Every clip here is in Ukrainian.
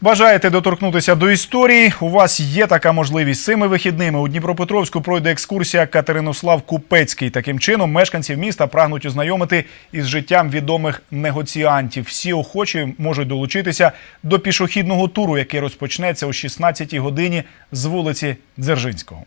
Бажаєте доторкнутися до історії? У вас є така можливість. Цими вихідними у Дніпропетровську пройде екскурсія Катеринослав Купецький. Таким чином, мешканців міста прагнуть ознайомити із життям відомих негоціантів. Всі охочі можуть долучитися до пішохідного туру, який розпочнеться о 16-й годині з вулиці Дзержинського.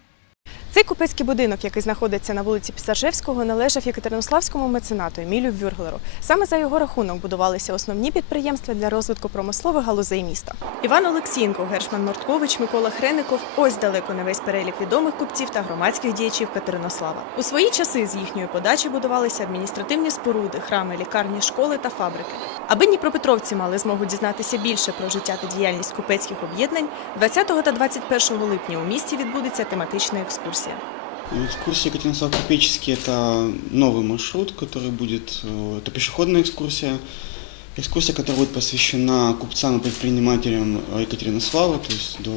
Цей купецький будинок, який знаходиться на вулиці Пісаржевського, належав Єкатеринославському меценату Емілю Вюрглеру. Саме за його рахунок будувалися основні підприємства для розвитку промислових галузей міста. Іван Олексієнко, Гершман Морткович, Микола Хреников ось далеко не весь перелік відомих купців та громадських діячів Катеринослава. У свої часи з їхньої подачі будувалися адміністративні споруди, храми, лікарні, школи та фабрики. Аби дніпропетровці мали змогу дізнатися більше про життя та діяльність купецьких об'єднань, 20 та 21 липня у місті відбудеться тематична екскурсія. Экскурсия Екатеринослав Купеческий – это новый маршрут, который будет, э, это пешеходная экскурсия. Экскурсия, которая будет посвящена купцам и предпринимателям Екатеринослава, то есть до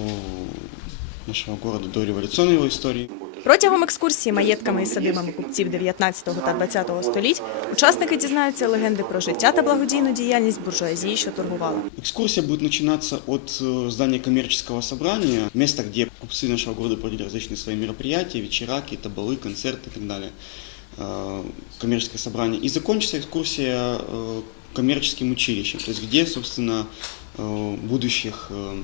нашего города, до революционной его истории. Протягом екскурсії маєтками і садибами купців 19 та 20 століть учасники дізнаються легенди про життя та благодійну діяльність буржуазії, що торгувала. Экскурсия будет начинаться от э, здания коммерческого собрания, места, где купцы нашего города проводили различные свои мероприятия, вечера, какие-то балы, концерты и так далее. Э, Коммерческое собрание. И закончится экскурсия э, коммерческим училищем, то есть где, собственно, э, будущих э,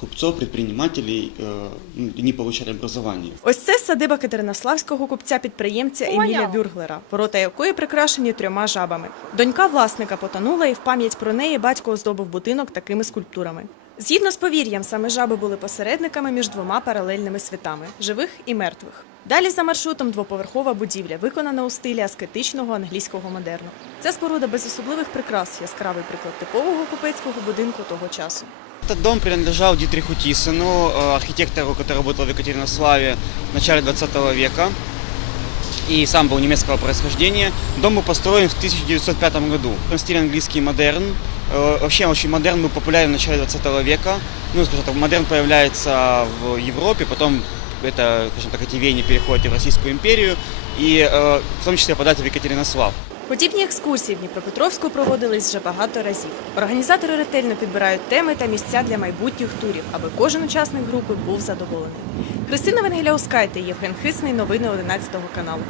купцов, предпринимателей э, ну, не получали образование. Ось це садиба Катеринославського купця-підприємця Еміля Бюрглера, ворота якої прикрашені трьома жабами. Донька власника потонула, і в пам'ять про неї батько оздобив будинок такими скульптурами. Згідно з повір'ям, саме жаби були посередниками між двома паралельними світами живих і мертвих. Далі за маршрутом двоповерхова будівля, виконана у стилі аскетичного англійського модерну. Ця споруда без особливих прикрас, яскравий приклад типового купецького будинку того часу. Этот дом принадлежал Дитриху Тисону, э, архитектору, который работал в Екатеринославе в начале 20 века и сам был немецкого происхождения. Дом был построен в 1905 году. В стиле английский модерн. Э, Вообще очень модерн был популярен в начале 20 века. Ну, скажем так, модерн появляется в Европе, потом это, скажем так, эти веяния переходят и в Российскую империю, и э, в том числе подать в Екатеринослав. Подібні екскурсії в Дніпропетровську проводились вже багато разів. Організатори ретельно підбирають теми та місця для майбутніх турів, аби кожен учасник групи був задоволений. Христина Венгеляускайте, Євген Хисний. Новини 11 каналу.